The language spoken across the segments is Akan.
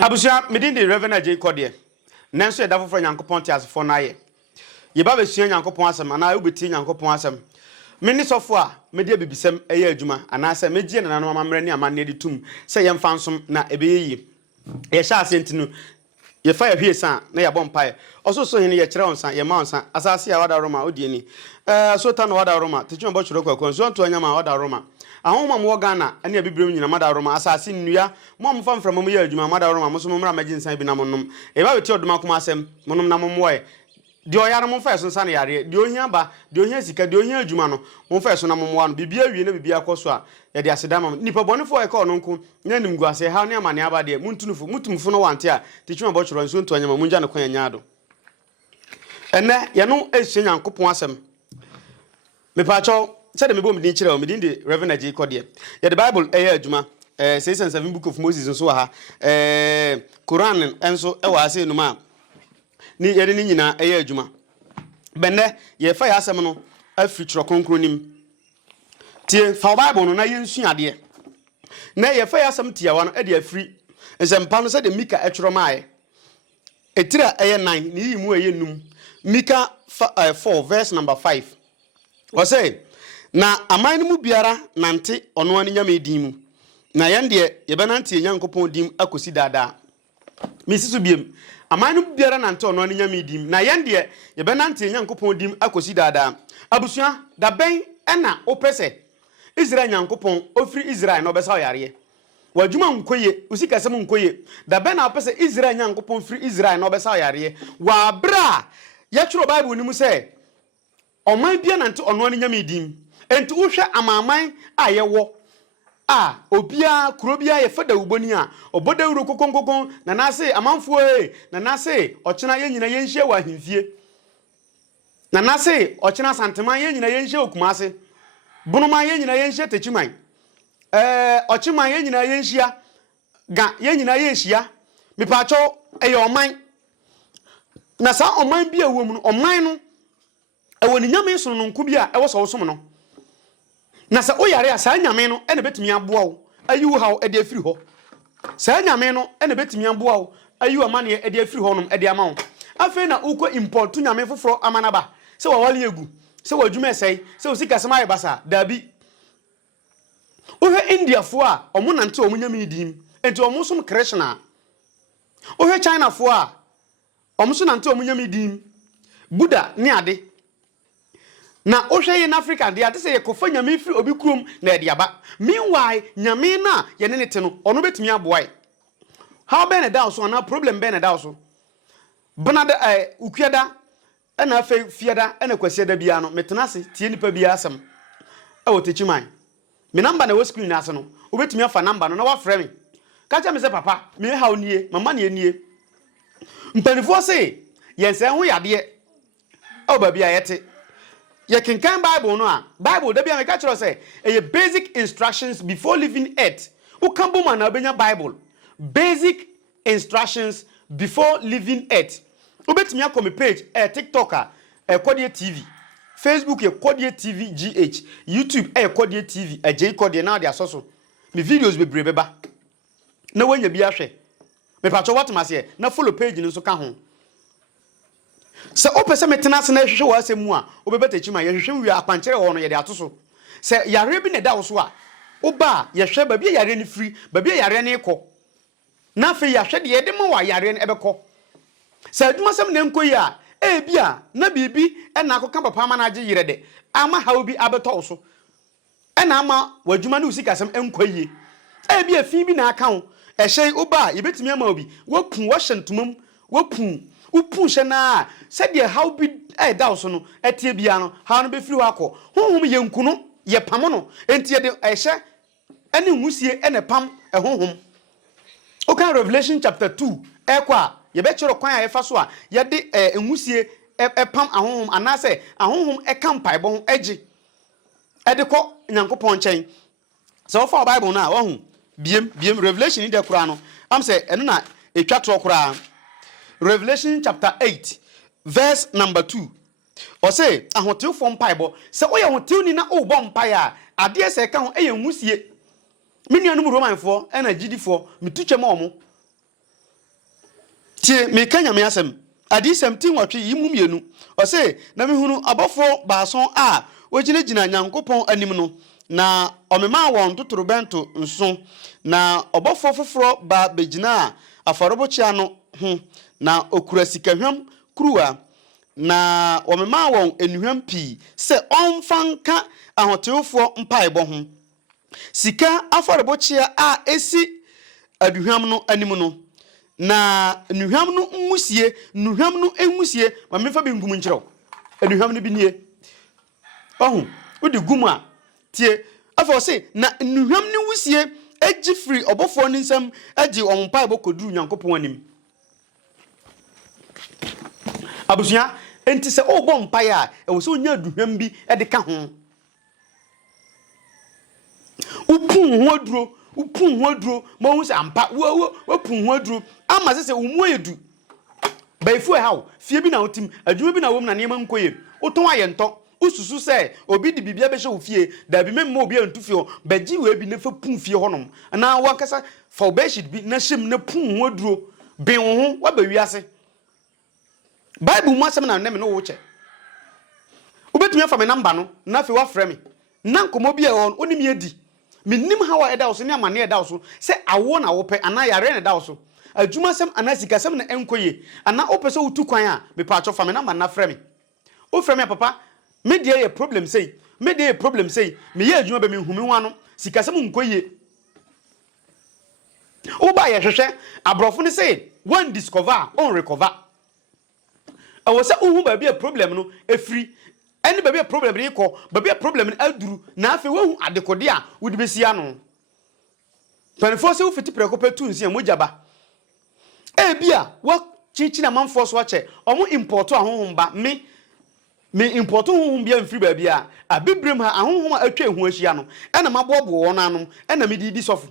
Abusua medin de Reverend J Kodie. Nanso e da fofo Nyankopon te asefo na ye. Ye ba besua Nyankopon asem ana ubeti Nyankopon asem. Meni sofo a media bibisem eye adwuma ana se megie na nanom amamre ne amane de tum se ye mfa nsom na ebeyeyi. Ye sha asentinu ye fa ye hwiesa na ye bompae. Ososo hene ye kire onsa ye ma onsa asase ya wada roma odie ni. So ta no wada roma Techiman bo chiro kwakon so nto anya ma wada roma. Ahoma mo Ghana ane abibrem nyina mada roma asase nnua mo mfa mfra mo ye adwuma mada roma mo so mo mra magin bi na monnom e ba weti odoma kuma asem monnom na mo moe de oyare mo fa so nsa yare de ohia ba de ohia sika de ohia adwuma no mo fa so na mo moa no bibia wie na bibia koso a ye de aseda ma nipa bonefo e ka ono nko na nim guase ha ne amane aba de mutumfo no wante a Techiman bo chiro nso nto anya ma munja ne kwan nyaado ene ye no ehye Nyankopon asem me pa cho said me bom din kire o me din de Reverend J Kodie. Ya the Bible adwuma 6 and 7 book of Moses nso ha Quran enso e wa ase numa ni ye ni nyina adwuma benne ye fa ya asem no afitro konkro nim tie fa Bible no na ye nsu ade na ye fa ya asem tie wa no e de afiri nsempa no said the Mika etworo mae etira 9 ni yimu num Mika 4 verse number 5 o say na aman mu biara nante ono ani nyame din mu na yende ye benante Nyankopon dim akosi dada misisu biem aman mu biara nante ono ani nyame dim na yende ye benante Nyankopon dim akosi dada abusua da ben ena opese Israel Nyankopon ofri Israel no besa yare wadwuma nkoye usika sem nkoye da ben na opese Israel Nyankopon fri Israel no besa yare wa bra ya tworo Bible ni mu se oman bia nante ono ani nyame dim enti uhwe amaman ayewo obia kurobia ye fada uboni a oboda uro kokonkokon na nase amanfo na nase ochena ye nyina ye nhye wa himfie na nase ochena santema ye nyina ye nhye Kumasi bunuma ye nyina ye nhye Techiman ochema ye nyina ye nhia ga ye nyina ye nhia mipacho eye oman na sa oman bia wo mu no oman no ewo ni nyame so no nku bia ewo so som no na sa oyare a sa nyame no ene betimi aboa wo ayiwu hawo ede afiri ho sa nyame no ene betimi aboa wo ayiwu amane ede afiri ho nom ede ama wo afi na uko import nyame foforo amanaba se wa wale egu se wa dwuma esai se osika sema ayebasa dabi ohe India fo a omo nante omo nyame dim enti omo som Krishna ohe China fo a omo so nante omo nyame dim Buddha ni ade na ohwe in Africa de ate se ye kofa nyame firi obi krom na ede aba meanwhile nyame na ye ne nete no ono betimi aboa how be na da so na problem be na da so bana da ukuada na afa fiada na kwasiada bia no metenase tie nipa bia asem e wo Techiman me number na wo screen ase no obetimi afa number no na wa frɛ me ka cha me se papa me ha onie mama na enie mpanifo se yense ho yade o ba bia yete ye kinkan Bible no a Bible da bia me ka kiro say e basic instructions before leaving earth u kan bo man na obenya Bible basic instructions before leaving earth obetimi akome page TikTok Kodie TV Facebook Kodie TV GH YouTube Kodie TV J Kodie na dia soso me videos bebre beba na wanya bi ahwe me pacho what mase na follow page ni so ka ho se opese metenase na hwehwe wa asemu a obebe Techiman ye hwehwe wi akwankere ho no ye de atoso se yare bi ne da wo so a oba ye hwe ba bi yare ni free ba bi yare ni ekọ na fe ya hwe de ye de ma wa yare ni ebekọ se aduma sem ne nkoyi a bia na bibi na akoka papa ama na age yire de ama ha obi abeto wo so na ama wadwuma ne usika sem enkoyi bia fi bi na aka ho ehye oba ye betimi ama obi wapun wo hyentomam wapun upu hye na said ye how be da so no etie bia no ha no be firi akọ honhom ye nku no ye pam no enti ye de ehye ene husie ene pam honhom oka Revelation chapter 2 ekwa ye be kiro kwan a ye fa so a ye de husie pam ahonhom anase ahonhom eka bo agi ede ko Nyankopon nchen so for Bible na wo hu biem Revelation ni de kura no am say eno na etwa to kura Revelation chapter 8 verse number 2 or say ahotew fo mpaibo se oye hotew ni na obọ mpai a ade se ka ho eye husie menuanum romanfo na gidifo metutwem omo tie me kanya me asem adi sem tin watwe yimum yenu o se na me hunu abofo baason a ogina Nyankopon anim no na omema won totorobento nso na obofo foforo ba begina afarobochia no na okura sikahwam kruwa na omema won enuhwam pi se onfanka ahotewfo mpaebo ho sika afarobochia a esi aduhwam no anim no na nuhwam no musie nuhwam no enmusie ma mefa bi ngum nkyerɛw nuhwam no bi nie ohu odi gum a tie afo se na nuhwam no wusie agi free obofo ni nsam agi ompa ebokoduru Nyankopon anim abusua enti se obɔ mpa ya ewo se onya duhwam bi de ka ho upun ho aduro ma hu se ampa wo pun ho aduro ama se umu edu baifu e hawo fie bi na otim adwuma bi na wom na niam nkoye oton ayento ususu se obi di bibia be hye wo fie da bi memma obi antu fie ho baji we bi na fa pun fie honom na wakasa fa obeshit bi na hyem na pun ho aduro ben ho wa ba wiase bible mu asem na nem no wo che obetumi afa me number no na fe wa frɛ me na nkomo bi e won onim yedi minim hawa eda oso ne amane eda oso se awo na wo pe ana yare na eda oso adwuma sem ana sikasem na enkoye ana opese utu kwan a me pa acho fa me na ma na frɛ me o frɛ me papa me de ye problem sei me de ye problem sei me ye adwuma be me humi ho ano sikasem nkoye o ba ye hwehwe abrofo ne sei one discover on recover awo se uhu ba bi problem no efri any baby problem ni ko baby problem aduru na afi wo hu adekode a wudi besia no 24 se wo fiti prekope tu nsia mojaba e bia wo chichi na manfo so ache omo import ahohom ba me import hohom bia mfiri ba bia abibrem ha ahohom atwa hu ahia no e na mabobo wo na anom e na medidi sofo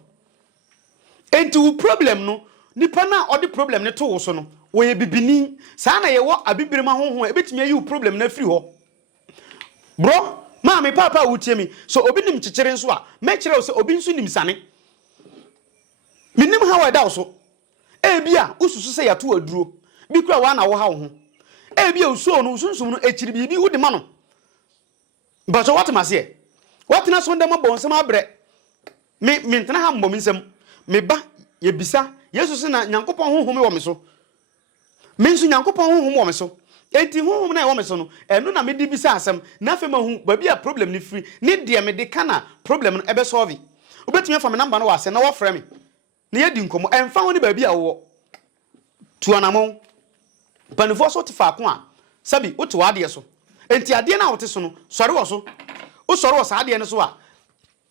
enti wo problem no nipa na odi problem ne to wo so no wo ye bibini sa na ye wo abibrem ahohom e betimi ayi wo problem na firi ho bro mama papa wutie mi so obi nim chichire nso a me kire o se obi nso nim sane minim ha wa da so e bia ususu se yato aduro bi kura wa na wo ha wo ho e bia usuo no usunsum no echiri bibi wo de ma no but so what mase what na so ndem bo nsem abre me ntena ha mbom nsem me ba ye bisa yesu se na Nyankopon honhom wo me so me nso Nyankopon honhom wo me so enti honhom na wo me so no eno na me di bisa asem na fe ma hu ba bia problem ni free ni de me de kana problem no ebe solve obetumi afa me number no wase na wo frɛ me na ye di nkomo emfa ho ni ba bia wo tuanamon panifo so te fa ko a sabi wo te wade so enti ade na wo te so no sɔre wo so wo sɔre wo sa ade ne so a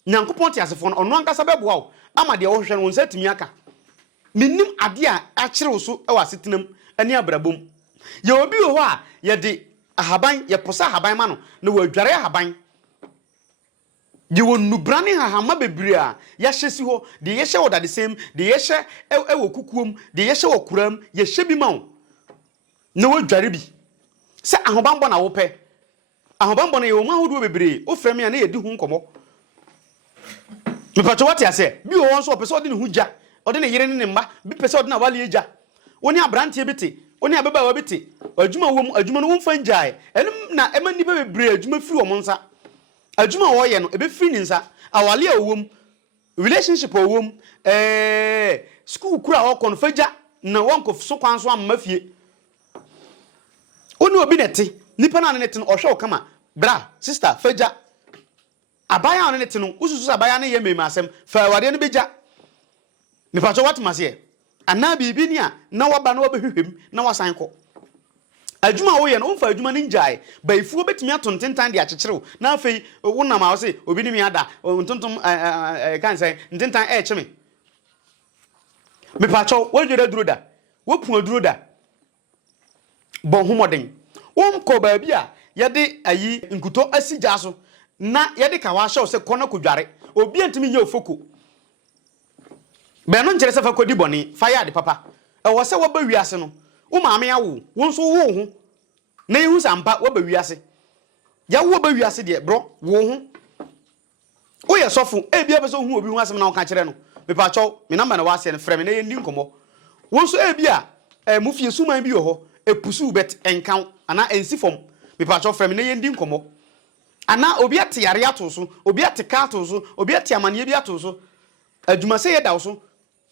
Nyankopon te asefo no ɔno ankasa bɛboa wo ama de wo hwɛ no wo nsa timi aka minnim ade a akyere wo so e wasetenam ani abrabom ye obi wo a ye de ahaban ye posa ahaban ma no na wo adware ahaban ye wo nubrane hahama bebre a ya hyesi ho de ye hye wo da the same de ye hye e wo kukuom de ye hye wo kuram ye hye bi ma wo na wo adware bi se ahobanbɔ na wo pɛ ahobanbɔ na ye wo ma hodo bebre o frɛ me a na ye di hu nkomo me pato what ya say bi wo nso opese ode ne hu gya ode ne yere ne mba bi pese ode na wale egya woni abrantie bete oni abeba wa bete adwuma wom adwuma no womfa njae enim na ema nipa bebre adwuma firi wom nsa adwuma wo ye no ebe firi ni nsa awale a wom relationship a wom school kura wo kon fagya na wonko so kwan so amma fie oni obi nete nipa na nete no ohwe wo kama bra sister fagya abaya no nete no ususu abaya no ye mema asem fa wade no begya nipa so what mase ana bibi ni a na waba na wabehwehwem na wasan kɔ adwuma wo ye no umfa adwuma ni njae baifuo betimi atontentan de akyekyerɛw na afei wonam a wo se obi ni mi ada ntontom kan sɛ ntentan kyeme me pacho wo dwere duro da wo pu aduro da bon homoden won kɔ ba bi a ye de ayi nkuto asigya so na ye de ka wa hyew se kɔ na kodware obi antimi nye ofoko beno nkyere se fa Kodie boni fire de papa e wo se wo ba wiase no wo maame awo wo nso wo ho na yehu sampa wo ba wiase ya wo ba wiase de bro wo ho wo ye sofo e bia be so hu obi hu asem na wo ka kyere no me pa chaw me number na wase no frɛ me na ye ndi nkomo wo nso e bia mufie suman bi ho epusu bet enkan ana ensi fom me pa cho frem na yendi nkomo ana obi ate yare ato so obi ate ka ato so obi ate amane bi ato so adwuma se yeda so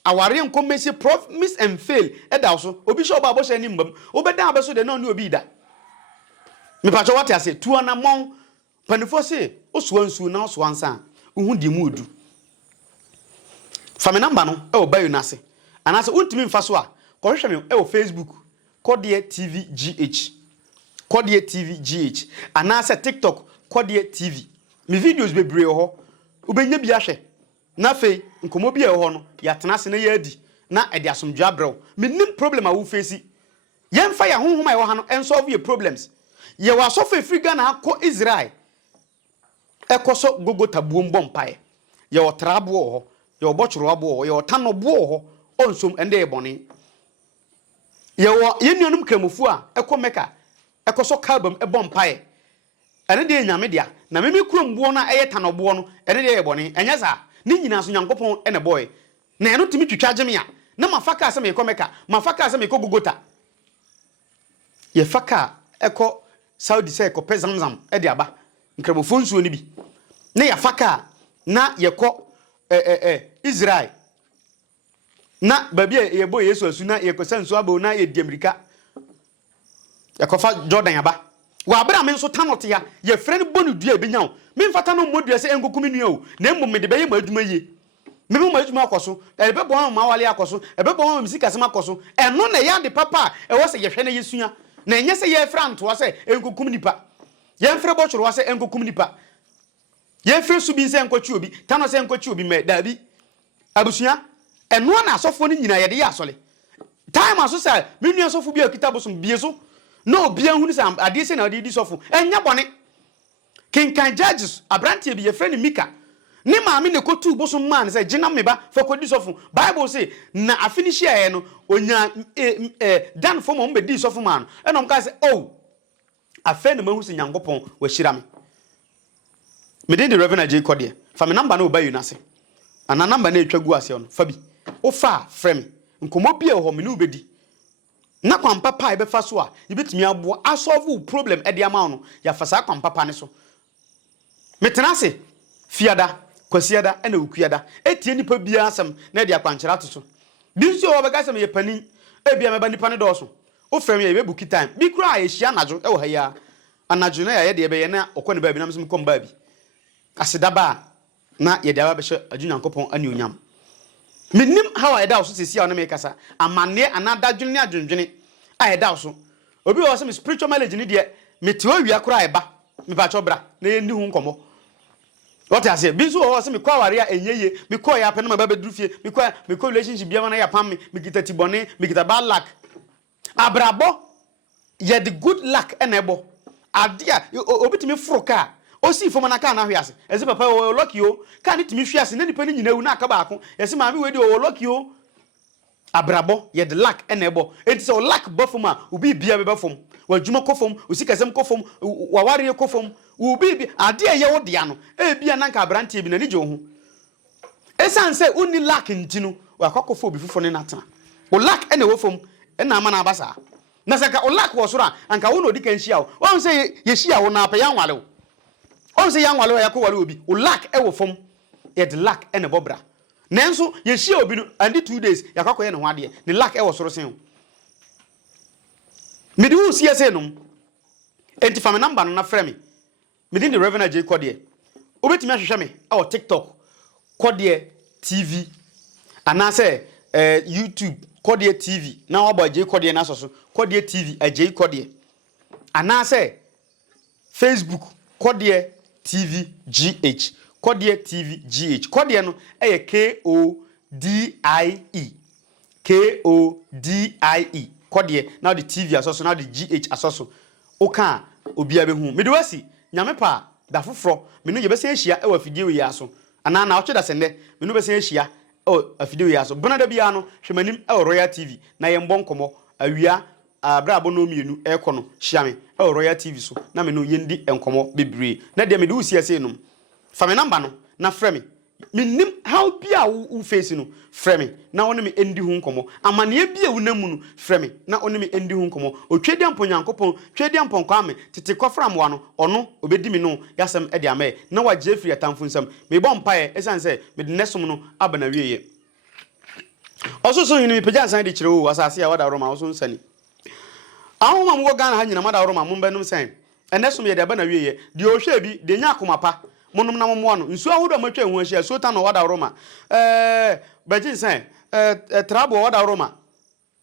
aware nkomesi promise and fail eda so obi sho ba bo hye ni mbam obeda abeso de na oni obi da me pa cho wate ase tu ana mon panifo se osuwa nsu na osuwa nsa uhu di mu odu fami number no e obayu nase anase untimi mfa so a ko hwehwe me e Facebook Kodie TV GH Kodie TV GH anase TikTok Kodie TV me videos bebre ho ubenya bi ahwe na fe nkomo bi e ho no ya tenase na ya di na e de asomdwa brew me nim problem a wo face yemfa ya honhom a e wo ha no en solve your problems ye wa so fe Africa na akọ Israel ekoso gogo tabuom bompae ye o trabo ho ye o bochoro abo ho ye o tanobo ho onsom ende e bone ye wo ye nuanum kramofu a ekomeka ekoso carbon e bompae ene de nyame dia na meme kurombo na eye tanobo no ene de e bone enye sa ni nyina so nyankopon ene boy na eno timi twitwaje me a na mafaka ase me ekomeka mafaka ase me ekogogota ye faka eko Saudi say ko pezamzam e de aba nkramofo nsuo ni bi na ya faka na yeko Israel na babia ye boy Yesu asu na yekosa nsuo aba na ye di America yakofa Jordan aba wa abra me nso tanote ya ye frɛ bonu dua be nyawo me mfata no modua se enkokumi nua o na emmom me de be ye ma adwuma ye me mo ma adwuma akoso e be bon ma wale akoso e be bon ma sika sem akoso eno na ya de papa e wo se ye hwɛ na yesua na enye se ye fra nto se enkokum nipa ye mfrɛ bochoro se enkokum nipa ye mfrɛ subi se enkochi obi tano se enkochi obi me dabi abusua eno na asofo ni nyina ye de ya asole time aso se me nua asofo bi akita bosom bie so no bia hu ni se ade se na ade di sofo enya bone kinkan judges abrantie bi ye frɛ ni Mika ni maami ne kotu bosom man se gina meba fa kodi sofo bible say na afinishi aye no onya dan fo mo mbedi sofo man enom ka se oh afa ne mahu se nyankopon wa hira me dey the Reverend J Kodie fa me number na obayu nase ana number na etwagu ase no fa bi o fa frame nkomo bia ho me ne obedi na kwampapa e be fa so a yebetimi abo asolve problem e de ama no ya fa sa kwampapa ne so metenase fiada kwasiada ena okuada etie nipa bia asem na de akwankyera to so bi nso wo bega asem ye pani e bia meba nipa ne do so o frame ye be buki time bi kura ye hia anajo e wo ha ya anajo na ya ye de be ye na okɔ ne ba bi na msem kom ba bi asedaba na ye de aba be hye adwunyankopɔn ani onyam menim how I da so sisi a na me kasa amane anadadwene ne adwendwene a ye da so obi wo se me spiritual knowledge ni de mete wa wia kura eba me ba chobra na ye ni hu nkomo what I say bizu wo se me kwa ware a enyeye me kwa ya pene ma ba beduru fie me kwa relationship bia na ya pam me gita tibone me gita bad luck abrabo ye the good luck enebo adia obitimi froka osi fo mana ka na hwe ase ese papa o lucky o ka ni timi hwe ase na nipa ni nyina wu na aka ba ko ese maami we di o lucky o abrabo ye the luck enebo enti so luck bofuma obi bia be befom wadwuma kofom osikasem kofom waware kofom obi bi ade ye wo de ano e bia na nka abrante bi na ni je ho esan se uni luck ntinu wakokofo obi fufo ne natana o luck ene wo fom ena ama na abasa na saka o luck wo soro anka wo no di kan hia wo won se ye hia wo na pa yan wale wo on se yan wale wo yakọ wale obi o luck e wo fom ye de luck ene bobra nanso ye hia obi no andi 2 days yakọ ye ne ho ade ne luck e wo soro sen me di hu CSA no enti fa me number no na frɛ me me di the Reverend J Kodie obetimi ahwehwɛ me o TikTok Kodie TV anase YouTube Kodie TV na obo J Kodie na so Kodie TV J Kodie anase Facebook Kodie TV GH Kodie TV GH Kodie no KODIE Kodie now the TV asoso now the GH asoso oka obia be hu me de wasi nyame pa da foforo me no ye be se ehia e wa fidie wi aso ana na otwe da sende me no be se ehia o afidie wi aso bona da bia no hwemanim e Royal TV na ye mbɔ nkomo awia abrabo no mienu e kɔ no hia me e Royal TV so na me no ye ndi nkomo bebre na de me de usi ase no fa me number no na frɛ me Minim how bia wo face no frɛ me na wone me endi ho nkomo amane bia wo namu no frɛ me na wone me endi ho nkomo otwedi ampon Nyankopɔn twedi ampon kwa me tete kɔfra mo ano ɔno obedi me no yasɛm ɛde amae na wagye afiri atamfo nsam me bɔ mpae esan sɛ me de nesom no aba na wieye ɔsoso hini me pagya nsan de kyerɛ wo asase a wada roma ɔso nsani ahoma mo Ghana ha nyina mada roma mo mbenum sɛn ɛnesom yɛ de aba na wieye de ohwɛ bi de nya akomapa monum na mommo ano nsu ahodo matwa hu ahia so ta no wada roma bagin sen trabo wada roma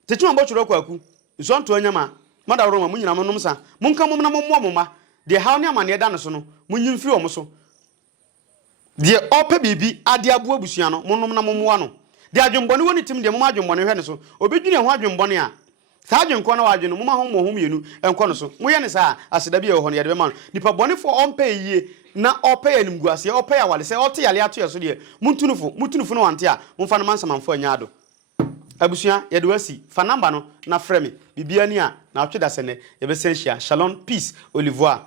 Techiman bo churo kwaku nsu onto anyama wada roma munyina monum sa monka mom na mommo moma de haw ne amane da no so no munyim firi omo so de opa bibi ade abo abusua no monum na mommo ano de adwembone woni tim de mom adwembone hwe ne so obedwune ho adwembone a saa adwenko na wadwene mom ahom mohom yenu enko no so moye ne saa aseda bia ho ne yede be ma nipa bone fo ompa yie na opa ya nimguase opa ya wale se ote yale ato yeso de mutunufo no wante a momfa no mansamanfo anya ado abusua yede wasi fa number no na frɛ me bibia ni a na otweda sene ye be senhia shalom peace olivoa